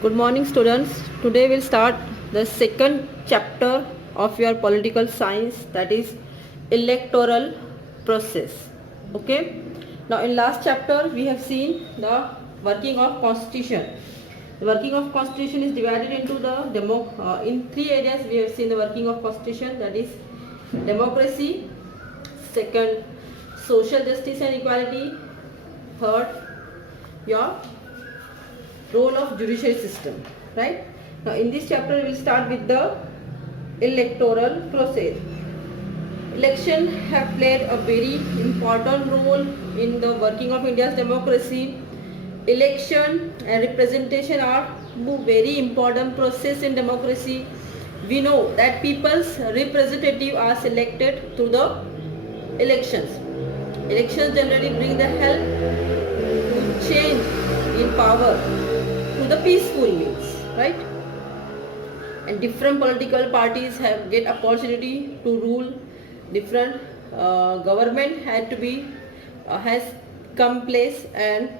Good morning, students. Today we'll start the second chapter of your political science, that is electoral process. Okay. Now, in last chapter we have seen the working of constitution. The working of constitution is divided into in three areas. We have seen the working of constitution, that is democracy, second social justice and equality, third your role of judicial system, right? Now in this chapter we will start with the electoral process. Election have played a very important role in the working of India's democracy. Election and representation are very important process in democracy. We know that people's representative are selected through the elections. Elections generally bring the help to change in power to the peaceful means, right? And different political parties have get opportunity to rule. Different government has come place and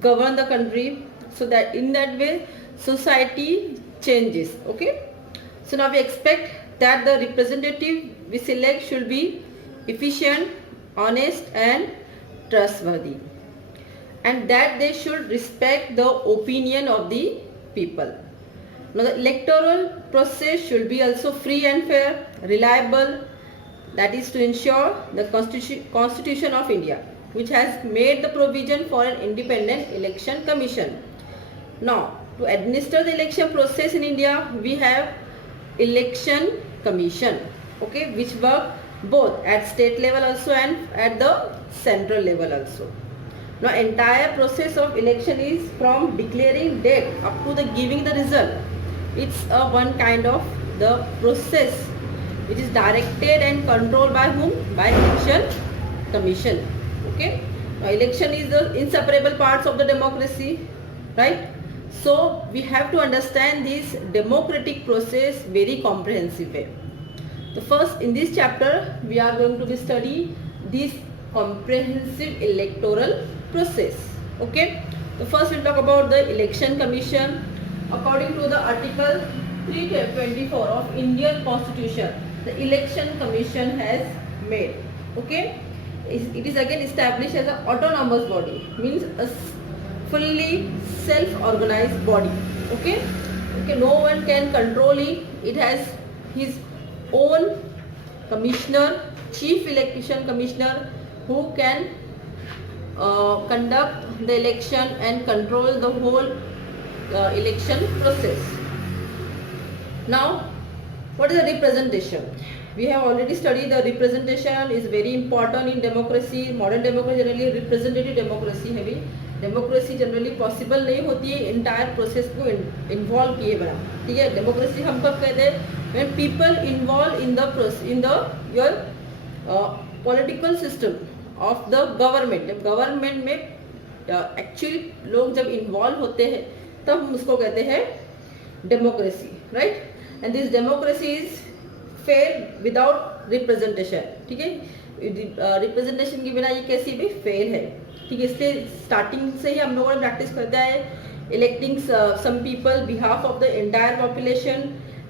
govern the country, so that in that way society changes. Okay, so now we expect that the representative we select should be efficient, honest and trustworthy, and that they should respect the opinion of the people. Now the electoral process should be also free and fair, reliable, that is to ensure the Constitution of India, which has made the provision for an independent election commission. Now to administer the election process in India, we have election commission, okay, which work both at state level also and at the central level also. Now entire process of election is from declaring date up to the giving the result. It's a one kind of the process which is directed and controlled by whom? By election commission. Okay. Now election is the inseparable parts of the democracy, right? So we have to understand this democratic process very comprehensive way. The first in this chapter we are going to be study this comprehensive electoral process. Okay, the first we'll talk about the election commission. According to the article 324 of Indian Constitution, the election commission has made, okay, it is again established as an autonomous body, means a fully self-organized body. Okay, no one can control it. It has his own commissioner, chief election commissioner, who can conduct the election and control the whole election process. Now, what is the representation? We have already studied the representation is very important in democracy. Modern democracy generally representative democracy है भी. Democracy generally possible नहीं होती है entire process को involve किए बिना. ठीक है, democracy हम कब कहते हैं? When people involve in your political system of the government. जब गवर्नमेंट में एक्चुअली लोग जब इन्वॉल्व होते हैं तब हम उसको कहते हैं democracy, right? And this democracy is fair without representation. ठीक है, रिप्रेजेंटेशन के बिना ये कैसी भी फेयर है. ठीक है, इसलिए स्टार्टिंग से ही हम लोगों ने प्रैक्टिस करता है electing some people behalf of the entire population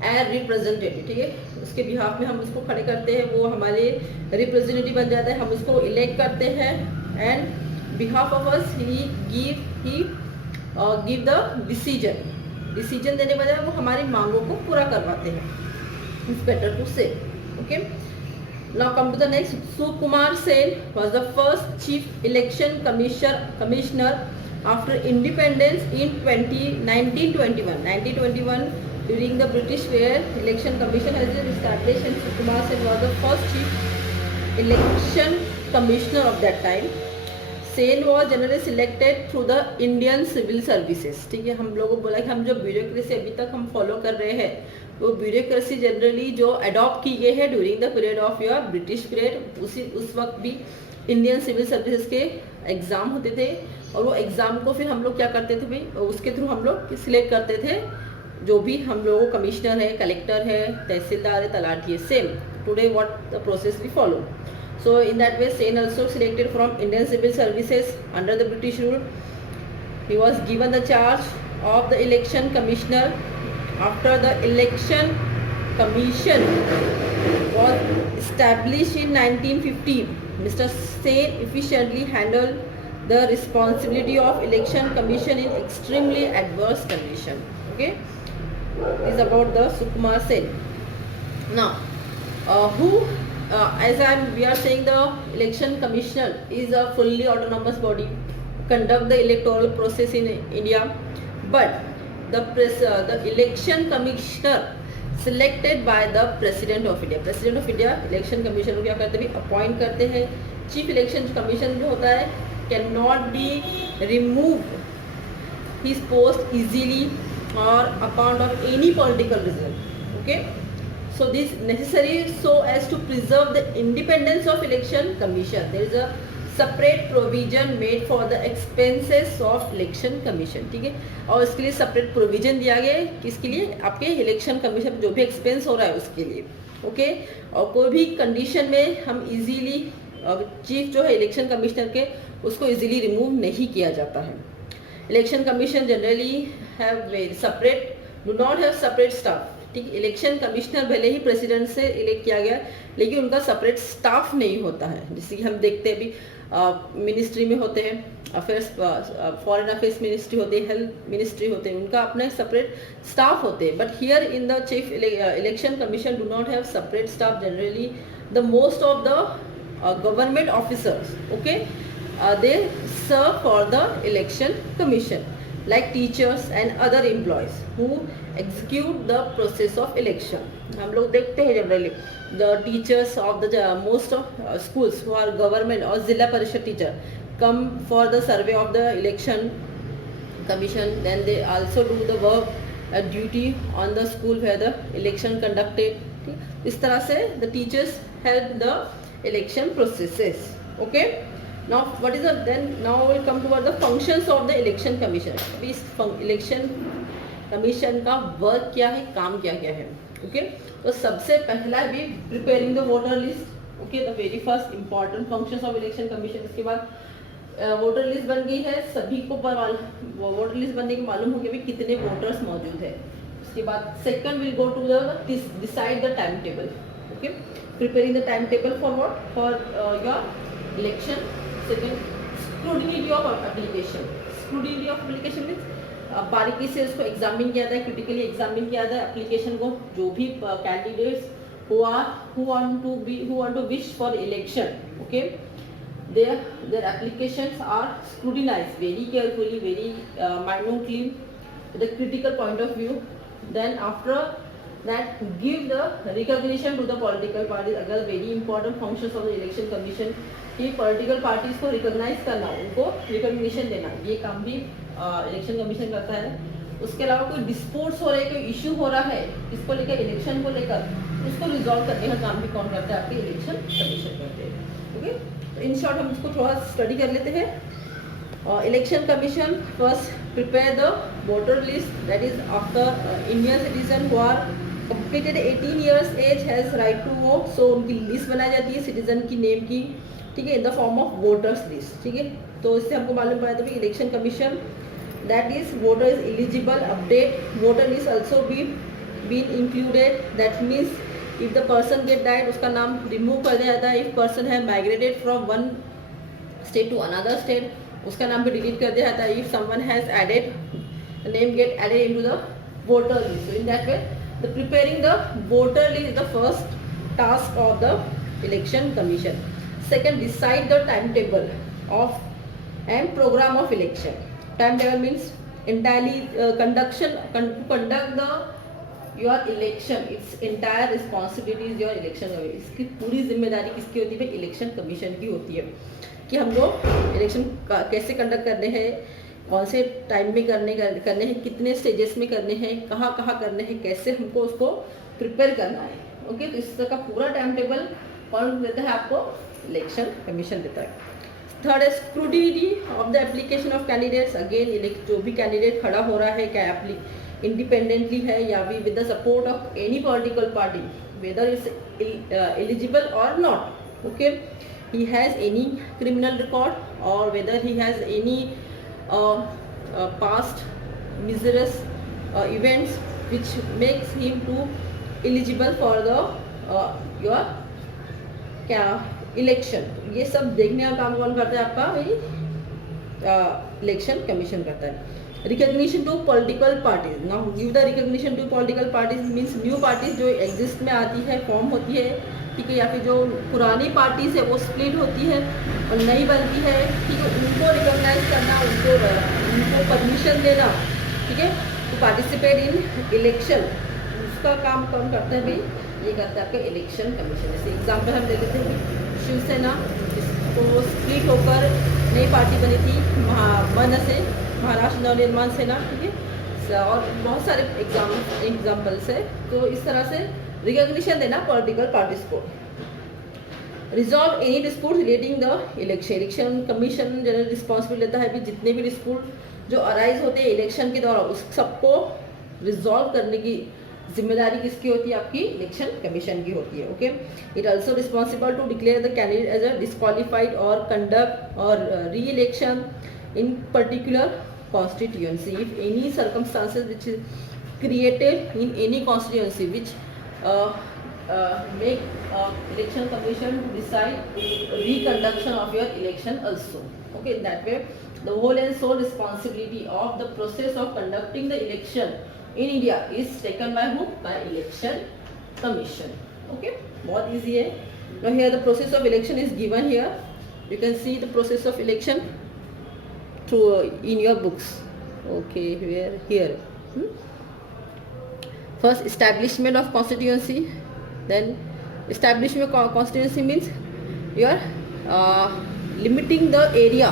as representative. ठीक है, उसके बिहाफ में हम उसको खड़े करते हैं, वो हमारे रिप्रेजेंटेटिव बन जाता है, हम उसको इलेक्ट करते हैं and behalf of us he give the decision देने बजाय वो हमारी मांगों को पूरा करवाते हैं. It's better to say. Okay, now come to the next. Sukumar Sen was the first chief election commissioner after independence in 1921. During the British election commission has been established, and Sukumar Sen was the first chief election commissioner of that time. Sen was generally selected through the Indian civil services. ठीक है, हम लोगों को बोला कि हम जो ब्यूरोक्रेसी अभी तक हम फॉलो कर रहे हैं वो ब्यूरोक्रेसी जनरली जो अडॉप्ट की गई है during the period of your British period. उस वक्त भी इंडियन सिविल सर्विसेज के एग्ज़ाम होते थे, और वो एग्ज़ाम को फिर हम लोग क्या करते थे भाई, उसके थ्रू हम लोग सिलेक्ट करते थे जो भी हम लोगों कमिश्नर है, कलेक्टर है, तहसीलदार है, तलाठी है. Same today what the process we follow. So in that way, Sen also selected from Indian civil services under the British rule. He was given the charge of the election commissioner. After the election commission was established in 1950, Mr. Sen efficiently handled the responsibility of election commission in extremely adverse condition. Okay, this is about the Sukumar Sen. Now, we are saying, the election commission is a fully autonomous body, conduct the electoral process in India, but the election commissioner selected by the president of India. President of India election commissioner को क्या करते हैं, अपॉइंट करते हैं. Chief election commission जो होता है can not be remove his post easily और account of any political reason. Okay, so this necessary so as to preserve the independence of election commission. There is a separate provision made for the expenses of election commission. ठीक है, और इसके लिए separate provision दिया गया है. किसके लिए? आपके election commission जो भी expense हो रहा है उसके लिए. ओके, और कोई भी कंडीशन में हम इजीली चीफ जो है इलेक्शन कमिश्नर के उसको इजीली रिमूव नहीं किया जाता है. Election commission generally have separate, do not have separate staff. ठीक, इलेक्शन कमिश्नर भले ही प्रेसिडेंट से इलेक्ट किया गया लेकिन उनका सेपरेट स्टाफ नहीं होता है. जैसे कि हम देखते हैं अभी मिनिस्ट्री में होते हैं, अफेयर्स फॉरेन अफेयर्स मिनिस्ट्री होती है, हेल्थ मिनिस्ट्री होते हैं, उनका अपने सेपरेट स्टाफ होते हैं. But here in the chief election commission do not have separate staff. Generally the most of the government officers, okay, they serve for the election commission like teachers and other employees who execute the process of election. हम लोग देखते हैं generally the teachers of the most of schools who are government or जिला परिषद teacher come for the survey of the election commission. Then they also do the work duty on the school where the election conducted. इस तरह से the teachers help the election processes. Okay. Now what is the then now we will come to what the functions of the election commission. इस election commission का वर्क क्या है, काम क्या क्या है. ओके, तो सबसे पहला भी preparing the voter list. Okay, the very first important functions of election commission. इसके बाद वोटर लिस्ट बन गई है, सभी को वोटर लिस्ट बनने के मालूम हो गया भी कितने वोटर्स मौजूद है. उसके बाद second will go to the decide the time table. Okay, preparing the time table for what, for your election. Second, scrutiny of application. Scrutiny of application means बारीकी से उसको एग्जामिन किया जाए, क्रिटिकली एग्जामिन किया जाए एप्लीकेशन को. जो भी candidates who want to wish for election, okay, their applications are scrutinized very carefully, very minutely, with a critical point of view. Then after that give the recognition to the political parties. अगर very important functions of the election commission कि political parties को रिकॉग्नाइज करना, उनको रिकॉग्निशन देना, ये काम भी election commission करता है. उसके अलावा कोई डिस्प्यूट्स हो रहे हैं, कोई इशू हो रहा है इसको लेकर, इलेक्शन को लेकर, उसको रिजॉल्व करने का काम भी कौन करता है? आपके इलेक्शन कमीशन करते हैं. ओके, तो इन शॉर्ट हम इसको थोड़ा स्टडी कर लेते हैं. Election commission first prepare the voter list, that is after Indian citizen who are completed 18 years age has right to vote. So उनकी लिस्ट बनाई जाती है सिटीजन की नेम की, ठीक है, in the form of voters list. ठीक है, तो इससे हमको मालूम पड़ा था कि election commission that is voter is eligible update, voter list also been included. That means if the person get died उसका नाम रिमूव कर दिया जाता है. इफ पर्सन है migrated from one state to another state उसका नाम भी डिलीट कर दिया जाता है. If someone has added name gate added into the voter list. So in that way the preparing the voter list is the first task of the election commission. Second, decide the timetable of and program of election. Timetable means entirely conduct the your election. Its entire responsibility is your election. इसकी पूरी जिम्मेदारी किसकी होती है? Election commission की होती है कि हम लोग इलेक्शन कैसे कंडक्ट करने हैं, कौन से टाइम में करने हैं, कितने स्टेजेस में करने हैं, कहाँ कहाँ करने हैं, कैसे हमको उसको प्रिपेयर करना है. ओके, तो इस तरह का पूरा टाइम टेबल कौन देता है? आपको इलेक्शन कमीशन देता है. थर्ड है scrutiny of the application of candidates. Again जो भी कैंडिडेट खड़ा हो रहा है क्या इंडिपेंडेंटली है या भी with the support of any political party, whether is eligible or not. Okay, he has any criminal record और whether he has any past miserous events which makes him to eligible for the your क्या election. ये सब देखने का काम कौन करता है? आपका भाई इलेक्शन कमीशन करता है। Recognition to political parties, now give the recognition to political parties means new parties जो एग्जिस्ट में आती है, फॉर्म होती है, ठीक है, या फिर जो पुरानी पार्टीज है वो स्प्लिट होती है और नई बनती है, ठीक है, उनको रिकॉग्नाइज करना, उनको परमिशन देना, ठीक है, टू पार्टिसिपेट इन इलेक्शन। उसका काम कौन करता है भाई? ये करता है आपका इलेक्शन कमीशन। जैसे एग्जाम्पल हम ले लेते हैं शिवसेना, इसको स्प्लिट होकर नई पार्टी बनी थी मनसे, महाराष्ट्र नवनिर्माण सेना, ठीक है, और बहुत सारे एग्जाम्पल्स है। तो इस तरह से रिकॉग्निशन देना पॉलिटिकल पार्टीज को। Resolve any dispute relating the election commission general responsible लेता है भी जितने भी डिस्प्यूट जो अराइज होते हैं इलेक्शन के दौरान उस सबको रिजॉल्व करने की जिम्मेदारी किसकी होती है? आपकी इलेक्शन कमीशन की होती है। Okay, it also responsible to declare the candidate as a disqualified or conduct or re election in particular constituency if any circumstances which is created in any constituency which make election commission to decide reconduction of your election also. Okay, in that way the whole and sole responsibility of the process of conducting the election in India is taken by who? By election commission. Okay, बहुत easy है. Now here the process of election is given here. You can see the process of election through in your books. Okay, here first establishment of constituency, then establishment of constituency means you are limiting the area,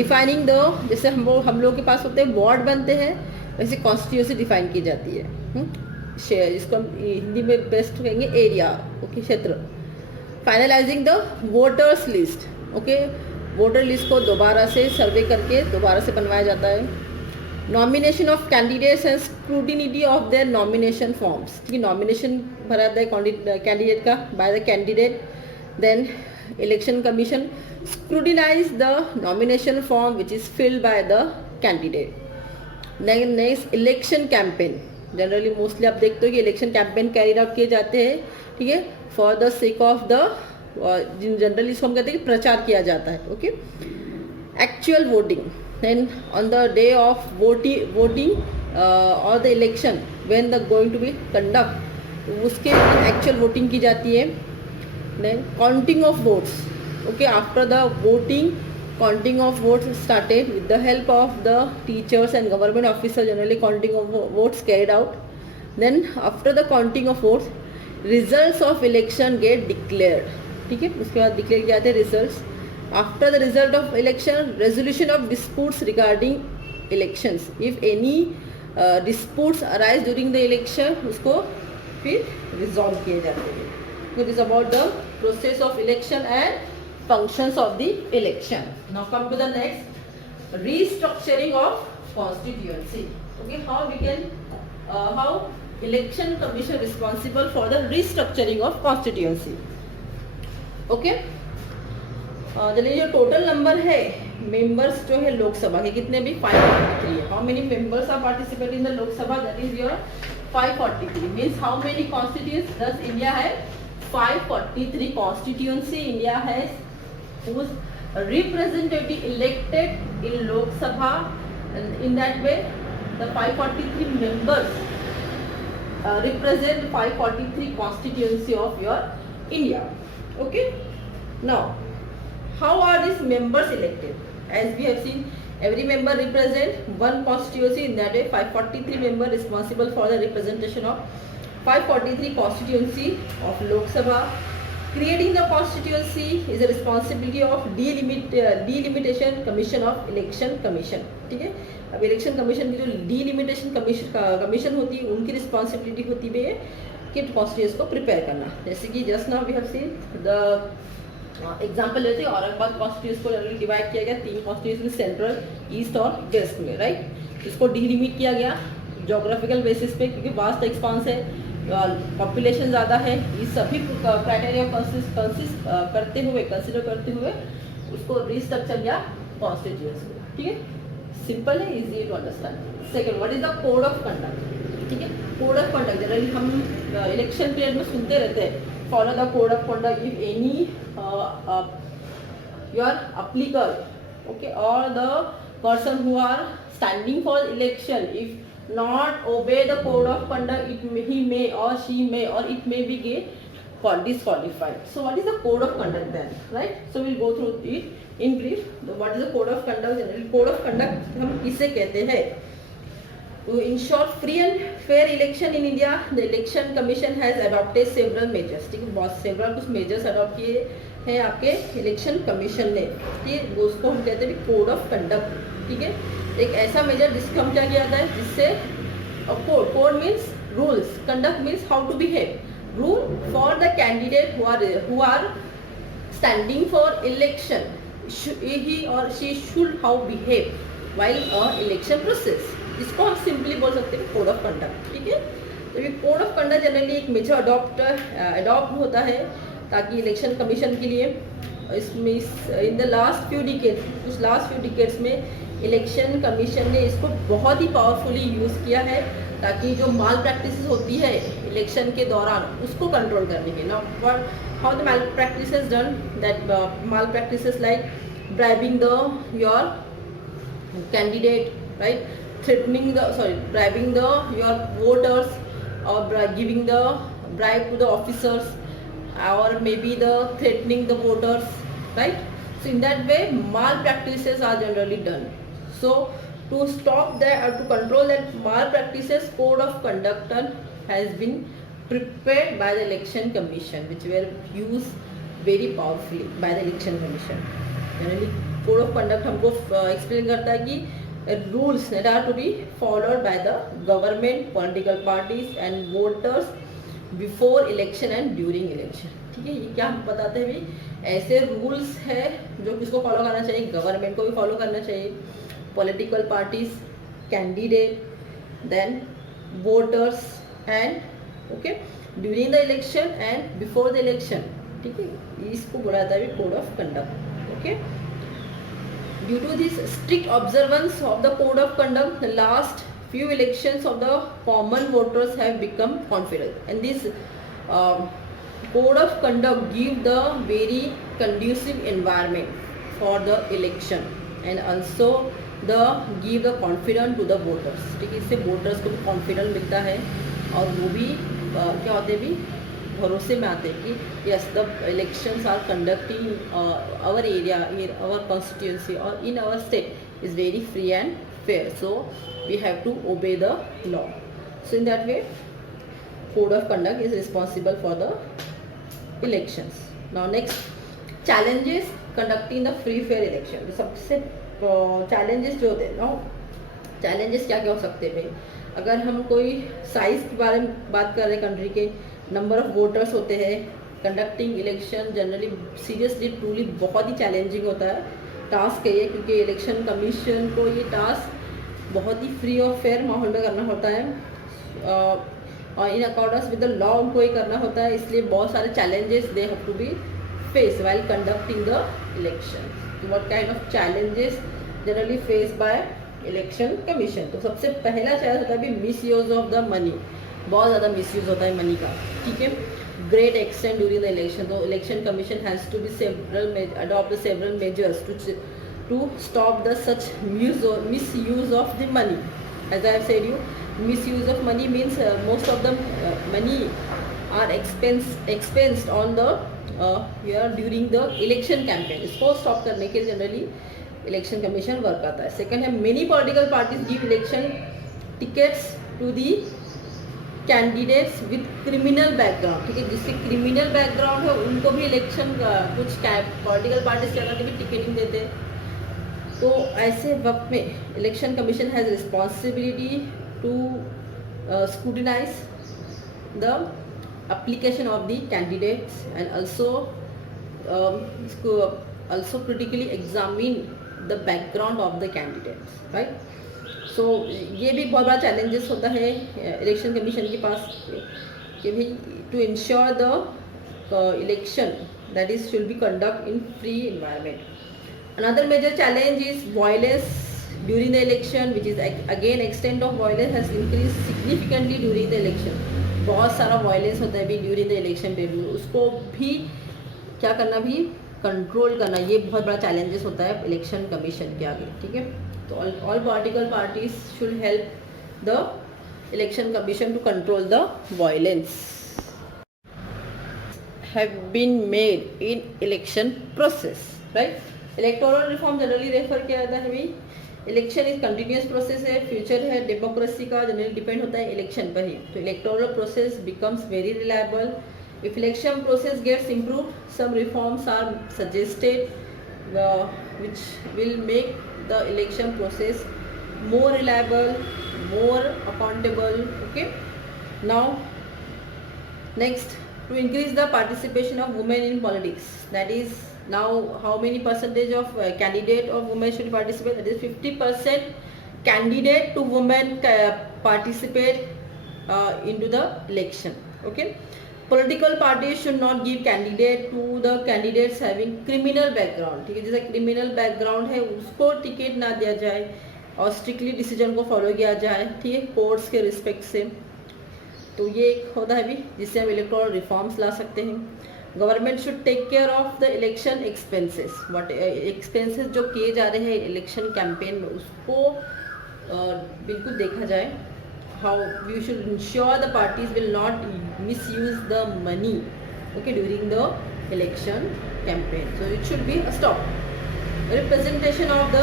defining the, जैसे हम लोग के पास होते हैं वार्ड बनते हैं वैसे constituency define की जाती है। शेयर, इसको हम हिंदी में बेस्ट कहेंगे एरिया। ओके, क्षेत्र। Finalising the voters list. Okay, voter list को दोबारा से सर्वे करके दोबारा से बनवाया जाता है। Nomination of candidates and scrutiny of their nomination forms, ठीक है, नॉमिनेशन भरा जाता है कैंडिडेट का by the candidate. Then election commission scrutinize the nomination form which is filled by the candidate. Next election campaign, generally mostly आप देखते हो कि इलेक्शन कैंपेन कैरी आउट किए जाते हैं, ठीक है, for the sake of the generally इसको हम कहते हैं कि प्रचार किया जाता है। Okay, actual voting, then on the day of voting और the election when the going to be conduct, उसके एक्चुअल वोटिंग की जाती है। Then counting of votes. Okay, after the voting counting of votes started with the help of the teachers and government officer, generally counting of votes carried out. Then after the counting of votes results of election get declared, ठीक है, उसके बाद declare किए जाते हैं results. After the result of election resolution of disputes regarding elections, if any disputes arise during the election उसको फिर resolve किए जाते हैं। It is about the process of election and functions of the election. Now come to the next, restructuring of constituency. Okay, how election commission responsible for the restructuring of constituency. Okay, चलिए जो total number है मेंबर्स जो है लोकसभा के कितने भी 543 है। How many members are participate in the Lok Sabha? That is your 543 means how many constituency? This India है 543 कॉन्स्टिट्यूएंसी इंडिया है whose representative elected in Lok Sabha, and in that way the 543 members represent 543 constituency of your India. Okay, now how are these members elected? As we have seen, every member represent one constituency. In that way 543 member responsible for the representation of 543 constituency of Lok Sabha. Creating the constituency is a responsibility of delimitation commission of election commission. ठीक है, अब election commission की जो delimitation commission होती है उनकी रिस्पॉन्सिबिलिटी होती है कि कॉन्स्टिट्यूएंसी को प्रिपेयर करना। जैसे कि just now we have seen the example लेते हैं, औरंगाबाद कॉन्स्टिट्यूएंसी को डिवाइड किया गया 3 कॉन्स्टिट्यूएंसी, सेंट्रल, ईस्ट और वेस्ट में, राइट। इसको डिलिमिट किया गया जोग्राफिकल बेसिस पे क्योंकि वास्ट एक्सपांस है, पॉपुलेशन ज़्यादा है, ये सभी क्राइटेरिया कंसिडर करते हुए उसको रिस्ट्रक्चर या कॉन्स्टिट्यूएंसी, ठीक है। सिंपल है, easy to understand. Second, what is the code of conduct? ठीक है, कोड ऑफ कंडक्ट जनरली हम इलेक्शन पीरियड में सुनते रहते हैं, follow the code of conduct if any your applicant, okay, और the person who are standing for election, if not obey the code of conduct, he may or she may or it may be get disqualified. So what is the code of conduct then, right? So we'll go through it in brief. What is the code of conduct? Generally code of conduct हम किसे कहते हैं? To ensure free and fair election in India, the election commission has adopted several measures. ठीक है, बहुत several कुछ measures adopt किए हैं आपके election commission ने, ठीक है, उसको हम कहते हैं code of conduct। ठीक है, एक ऐसा मेजर जिसको हम क्या किया जाता है, जिससे code means rules, conduct means how to behave, rule for the candidate who are standing for election, he or she should how behave while a election process, इसको हम सिंपली बोल सकते हैं कोड ऑफ कंडक्ट। ठीक है, तो ये कोड ऑफ कंडक्ट जनरली एक मेजर अडॉप्ट होता है ताकि इलेक्शन कमीशन के लिए इसमें in the last few decades में इलेक्शन कमीशन ने इसको बहुत ही पावरफुली यूज़ किया है ताकि जो माल प्रैक्टिसेस होती है इलेक्शन के दौरान उसको कंट्रोल करने के। Now what how the mall practices done, that mall practices like bribing the your candidate, right, bribing the your voters, or giving the bribe to the officers, or maybe the threatening the voters, right? So in that way malpractices are generally done. So to stop that or to control that malpractices, code of conduct has been prepared by the election commission, which were used very powerfully by the election commission. Generally code of conduct हमको explain करता है कि rules that are to be followed by the government, political parties and voters before election and during election. ठीक है, ये क्या हम बताते हैं भाई, ऐसे रूल्स है जो किसको फॉलो करना चाहिए, गवर्नमेंट को भी फॉलो करना चाहिए, political parties, candidate, then voters and okay during the election and before the election. ठीक है, इसको बोला जाता है code of conduct. Okay, due to this strict observance of the code of conduct, the last few elections of the common voters have become confident, and this code of conduct give the very conducive environment for the election and also the give the confidence to the voters। ठीक है, इससे वोटर्स को भी कॉन्फिडेंस मिलता है और वो भी क्या होते हैं भी भरोसे में आते हैं कि yes the elections are conducting our area, our constituency और in our state is very free and fair, so we have to obey the law. So in that way code of conduct is responsible for the elections. Now next, challenges conducting the free fair election. सबसे challenges जो होते हैं ना, चैलेंजेस क्या क्या हो सकते हैं भाई, अगर हम कोई साइज के बारे में बात कर रहे हैं, कंट्री के नंबर ऑफ वोटर्स होते हैं, conducting election generally seriously truly बहुत ही चैलेंजिंग होता है टास्क है ये, क्योंकि इलेक्शन कमीशन को ये टास्क बहुत ही फ्री और फेयर माहौल में करना होता है और in accordance with the law उनको ये करना होता है, इसलिए बहुत सारे challenges they have to be face while conducting the election. What kind of challenges generally face by election commission? तो सबसे पहला चैलेंज होता है भी misuse of the money, बहुत ज़्यादा मिसयूज़ होता है मनी का। ठीक है, great extent during the election, तो election commission has to be adopt several measures to stop the such misuse of the money. As I have said you, misuse of money means most of the money are expensed on the during the election campaign. इसको स्टॉप करने के लिए generally election commission work करता है। Second है, many political parties give election tickets to the candidates with criminal background. ठीक है, जिसके क्रिमिनल बैकग्राउंड है उनको भी इलेक्शन कुछ पॉलिटिकल पार्टीज क्या करते हैं, टिकटिंग देते हैं। तो ऐसे वक्त में election commission has responsibility to scrutinise the application of the candidates and also critically examine the background of the candidates, right? So ये भी बहुत बड़ा challenges होता है इलेक्शन कमीशन के पास कि भाई to ensure the election that is should be conduct in free environment. Another major challenge is violence during the election, which is again extent of violence has increased significantly during the election. बहुत सारा violence होता है भी during the election period में, उसको भी क्या करना, भी कंट्रोल करना, ये बहुत बड़ा चैलेंजेस होता है इलेक्शन कमीशन के आगे. ठीक है, तो all political parties should help the election commission to control the violence have been made in election process, right? Electoral reform generally refer किया जाता है भाई. इलेक्शन इज कंटिन्यूस प्रोसेस है, फ्यूचर है डेमोक्रेसी का, जनरली डिपेंड होता है election पर ही. तो electoral process becomes very reliable if election process gets improved. Some reforms are suggested which will make the election process more reliable, more accountable. Okay, now next, to increase the participation of women in politics, that is now how many percentage of candidate of women should participate, that is 50% candidate to women participate into the election. Okay, political parties should not give candidate to the candidates having criminal background. ठीक है, जैसे criminal background है उसको टिकट ना दिया जाए और strictly decision को फॉलो किया जाए. ठीक है, कोर्ट्स के रिस्पेक्ट से. तो ये एक होता है भी जिससे हम इलेक्टोरल रिफॉर्म्स ला सकते हैं. Government should take care of the election expenses. What expenses जो किए जा रहे हैं इलेक्शन कैंपेन में उसको बिल्कुल देखा जाए. How we should ensure the parties will not misuse the money, okay, during the election campaign. So it should be a stop. Representation of the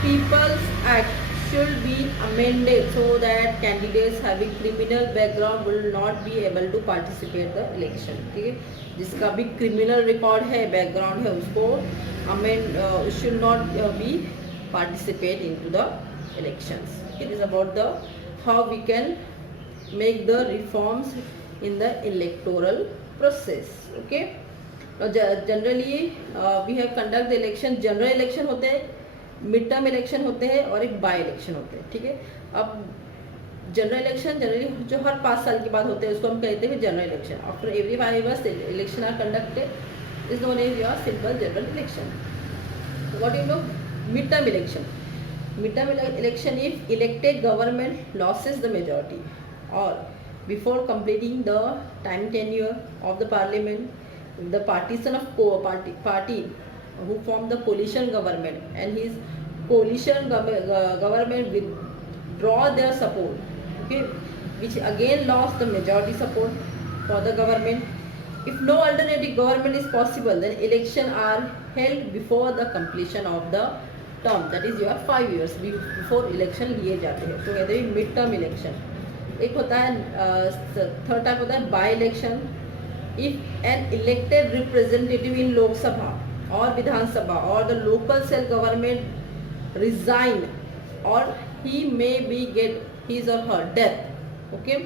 People's Act should be amended so that candidates having criminal background will not be able to participate the election. ठीक है, जिसका भी criminal record है, background है, उसको amend should not be participate into the elections. It is about the how we can make the reforms in the electoral process. Okay, now generally we have conduct the election. General election होते हैं, mid term election होते हैं और एक by election होते हैं. ठीक है, अब जनरल इलेक्शन जनरली जो हर 5 साल के बाद होते हैं उसको हम कहते हैं general election. After every 5 years election are conducted is known as your simple general election. What you know mid term election. Mid term election, if elected government loses the majority or before completing the time tenure of the parliament, the partisan of party who form the coalition government and his coalition government withdraw their support, okay, which again lost the majority support for the government. If no alternative government is possible, then election are held before the completion of the term, that is your 5 years before election लिए जाते हैं. तो कहते हैं mid term election. एक होता है third type होता है by election. If an elected representative in Lok Sabha or Vidhan Sabha or the local self government resign or he may be get his or her death. Okay,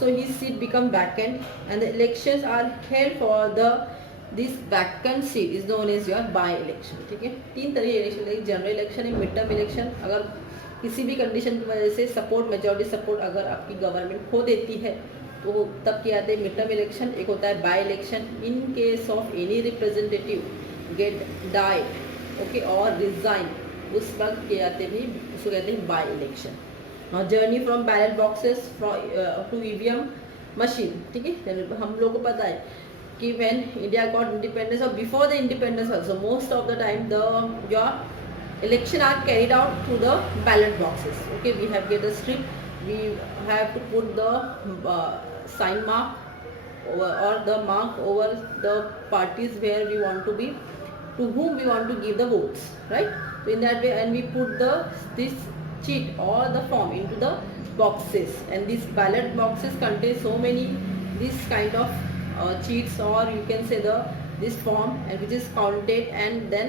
so his seat become vacant and the elections are held for the this vacant seat is known as your by election. ठीक है, 3 तरह के election है. General election है, mid term election. अगर किसी भी कंडीशन की वजह से सपोर्ट, मेजॉरिटी सपोर्ट अगर आपकी गवर्नमेंट खो देती है तो तब क्या आते हैं मिड टर्म इलेक्शन. एक होता है by election. In case of any representative get died, okay, or resign, उस वक्त क्या आते भी उसको कहते हैं by election. Journey from ballot boxes to EVM machine. ठीक है, हम लोग को पता है कि when India got independence or before the independence also, most of the time your election are carried out through the ballot boxes. Okay, we have get the strip, we have to put the sign mark or the mark over the parties where we want to be, to whom we want to give the votes, right? So in that way, and we put this sheet or the form into the boxes, and these ballot boxes contain so many this kind of cheats, or you can say this form, and which is counted and then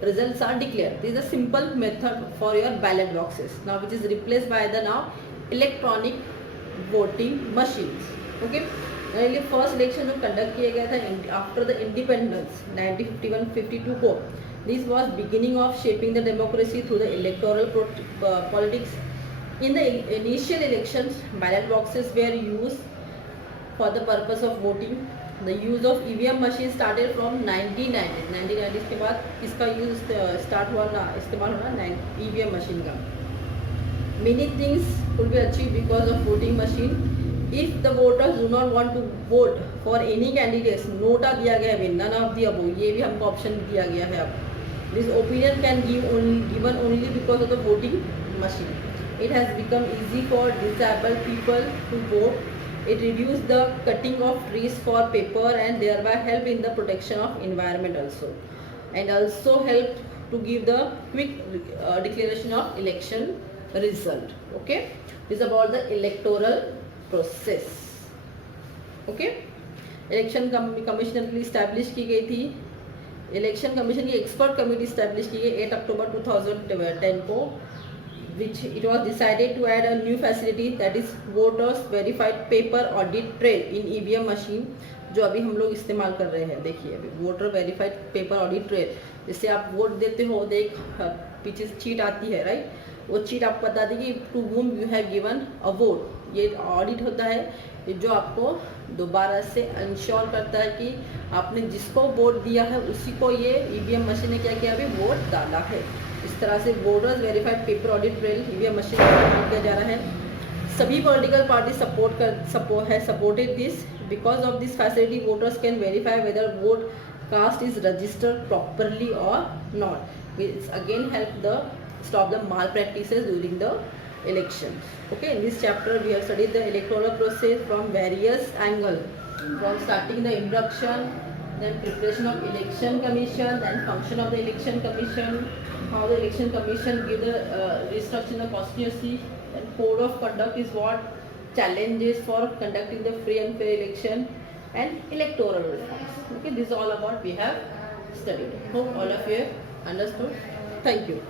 results are declared. This is a simple method for your ballot boxes now, which is replaced by the now electronic voting machines. Okay, earlier first election जो conduct किया गया था after the independence 1951-52 को, this was beginning of shaping the democracy through the electoral politics. In the initial elections, ballot boxes were used for the purpose of voting. The use of EVM machine started from 1990s. 1990s के बाद किसका use start हुआ ना, इस्तेमाल होना EVM machine का. Many things could be achieved because of voting machine. If the voters do not want to vote for any candidates, NOTA दिया गया है, none of the above, ये भी हमको ऑप्शन दिया गया है अब. This opinion can given only because of the voting machine. It has become easy for disabled people to vote. It reduces the cutting of trees for paper and thereby help in the protection of environment also, and also help to give the quick declaration of election result. Okay, this is about the electoral process. Okay, election commissioner के लिए स्टैब्लिश की गई थी. Election commission की expert committee establish की गई 8 अक्टूबर 2010 को, which it was decided to add a new facility, that is voters verified paper audit trail in EVM machine, जो अभी हम लोग इस्तेमाल कर रहे हैं. देखिए अभी voter verified paper audit trail, जिससे आप वोट देते हो, देख पीछे चीट आती है, राइट. वो चीट आपको बताती है कि to whom you have given a vote. ये ऑडिट होता है जो आपको दोबारा से इंश्योर करता है कि आपने जिसको वोट दिया है उसी को ये EVM मशीन ने क्या किया, अभी वोट डाला है. इस तरह से voters verified paper audit trail EVM machine का किया जा रहा है. सभी political party supported this. Because of this facility voters can verify whether vote cast is registered properly or not. It's again help the stop the malpractices during the election. Okay, in this chapter we have studied the electoral process from various angles, from starting the induction, then preparation of election commission, then function of the election commission, how the election commission give the restructure the constituency, and code of conduct is what, challenges for conducting the free and fair election, and electoral reforms. Okay, this is all about we have studied. Hope all of you have understood. Thank you.